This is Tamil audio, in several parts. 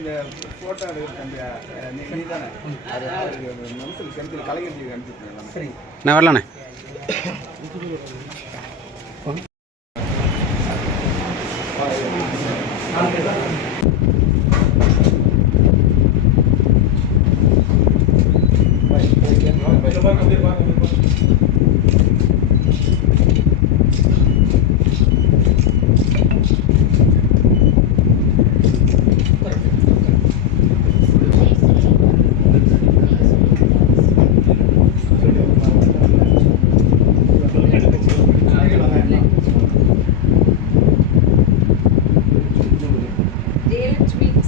இந்த ஃபோட்டோ எடுக்கிற நீ தானே அது மனசில் செலுத்தி கலைஞருக்கு அனுப்பிச்சுருக்கேன். சரி நான் வரலாண்ணே.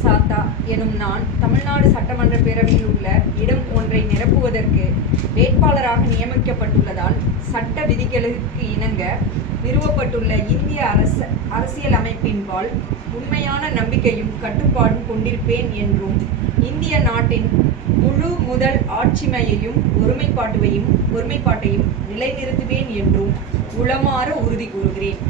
சாத்தா எனும் நான் தமிழ்நாடு சட்டமன்ற பேரவையில் உள்ள இடம் ஒன்றை நிரப்புவதற்கு வேட்பாளராக நியமிக்கப்பட்டுள்ளதால் சட்ட விதிகளுக்கு இணங்க நிறுவப்பட்டுள்ள இந்திய அரசியல் அமைப்பின்பால் உண்மையான நம்பிக்கையும் கட்டுப்பாடும் கொண்டிருப்பேன் என்றும் இந்திய நாட்டின் முழு முதல் ஆட்சிமையையும் ஒருமைப்பாட்டையும் நிலைநிறுத்துவேன் என்றும் உளமாற உறுதி கூறுகிறேன்.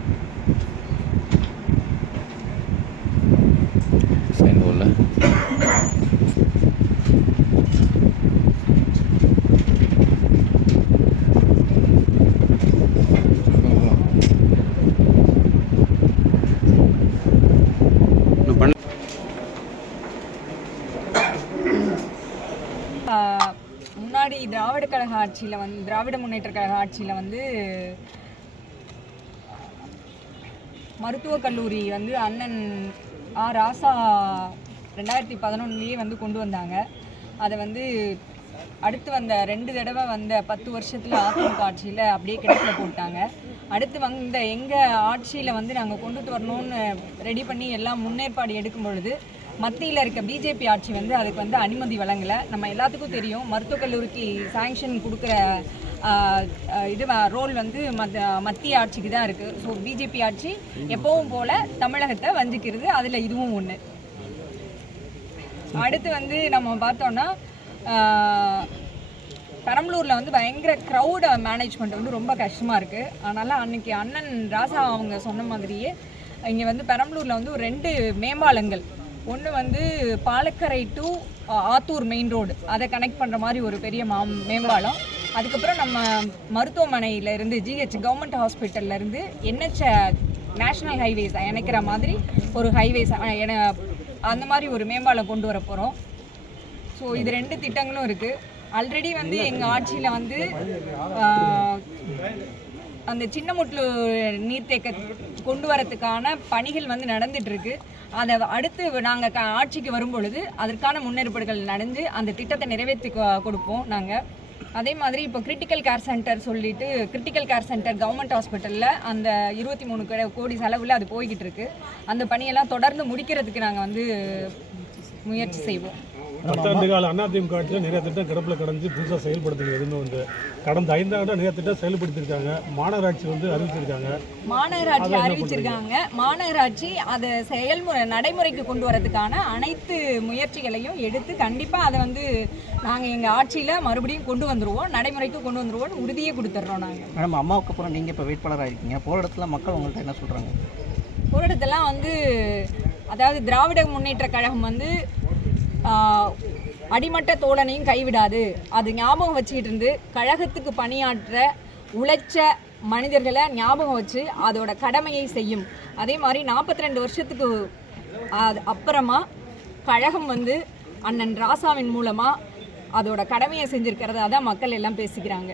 முன்னாடி திராவிட கழக ஆட்சியில் திராவிட முன்னேற்ற கழக ஆட்சியில் மருத்துவக் கல்லூரி அண்ணன் ராசா 2011 கொண்டு வந்தாங்க. அதை அடுத்து வந்த 2 தடவை 10 வருஷத்தில் அதிமுக ஆட்சியில் அப்படியே கிடப்பில் போட்டாங்க. அடுத்து எங்கள் ஆட்சியில் நாங்கள் கொண்டுட்டு வரணும்னு ரெடி பண்ணி எல்லாம் முன்னேற்பாடு எடுக்கும் பொழுது மத்தியில் இருக்க பிஜேபி ஆட்சி அதுக்கு அனுமதி வழங்கலை. நம்ம எல்லாத்துக்கும் தெரியும், மருத்துவக் கல்லூரிக்கு சாங்ஷன் கொடுக்குற ரோல் மத்திய ஆட்சிக்கு தான் இருக்குது. ஸோ பிஜேபி ஆட்சி எப்பவும் போல் தமிழகத்தை வஞ்சிக்கிறது, அதில் இதுவும் ஒன்று. அடுத்து நம்ம பார்த்தோன்னா பெரம்பலூரில் பயங்கர க்ரௌட் மேனேஜ்மெண்ட் ரொம்ப கஷ்டமாக இருக்குது. அதனால் அன்றைக்கி அண்ணன் ராசா அவங்க சொன்ன மாதிரியே இங்கே பெரம்பலூரில் ஒரு 2 மேம்பாலங்கள், ஒன்று Palakkarai to Attur main road, அதை கனெக்ட் பண்ணுற மாதிரி ஒரு பெரிய மேம்பாலம். அதுக்கப்புறம் நம்ம மருத்துவமனையிலேருந்து ஜிஹெச் கவர்மெண்ட் ஹாஸ்பிட்டல்லேருந்து NH நேஷ்னல் ஹைவேஸ் இணைக்கிற மாதிரி ஒரு ஹைவேஸ் அந்த மாதிரி ஒரு மேம்பாலம் கொண்டு வர போகிறோம். ஸோ இது 2 திட்டங்களும் இருக்குது. ஆல்ரெடி எங்கள் ஆட்சியில் அந்த சின்னமுட்லு நீர்த்தேக்க கொண்டு வரத்துக்கான பணிகள் நடந்துகிட்ருக்கு. அதை அடுத்து நாங்கள் ஆட்சிக்கு வரும்பொழுது அதற்கான முன்னேற்பாடுகள் நடந்து அந்த திட்டத்தை நிறைவேற்றி கொடுப்போம் நாங்கள். அதே மாதிரி இப்போ கிரிட்டிக்கல் கேர் சென்டர் கவர்மெண்ட் ஹாஸ்பிட்டலில் அந்த 23 கோடி செலவில் அது போய்கிட்டு இருக்கு. அந்த பணியெல்லாம் தொடர்ந்து முடிக்கிறதுக்கு நாங்கள் முயற்சி செய்வோம். 10 ஆண்டு கால அதிமுக ஆட்சியில் நிறைய திட்டம் கிடப்பில் கடந்து புதுசாக செயல்படுத்துங்க. எதுவுமே கடந்த 5 ஆண்டு நிறைய திட்டம் செயல்படுத்தியிருக்காங்க. மாநகராட்சி அறிவிச்சிருக்காங்க. மாநகராட்சி அதை நடைமுறைக்கு கொண்டு வரதுக்கான அனைத்து முயற்சிகளையும் எடுத்து கண்டிப்பாக அதை நாங்கள் எங்கள் ஆட்சியில் மறுபடியும் கொண்டு வந்துடுவோம், நடைமுறைக்கு கொண்டு வந்துடுவோம், உறுதியே கொடுத்துட்றோம். நாங்கள் மேடம், அம்மாவுக்கு அப்புறம் நீங்கள் இப்போ வேட்பாளராக இருக்கீங்க. போகிற இடத்துல மக்கள் உங்கள்கிட்ட என்ன சொல்கிறாங்க? போகிற இடத்துலாம் அதாவது திராவிட முன்னேற்ற கழகம் அடிமட்ட தோழனையும் கைவிடாது, அது ஞாபகம் வச்சுக்கிட்டு இருந்து கழகத்துக்கு பணியாற்ற உழைச்ச மனிதர்களை ஞாபகம் வச்சு அதோட கடமையை செய்யும். அதே மாதிரி 42 வருஷத்துக்கு அப்புறமா கழகம் அண்ணன் ராசாவின் மூலமாக அதோட கடமையை செஞ்சுருக்கிறதா தான் மக்கள் எல்லாம் பேசிக்கிறாங்க.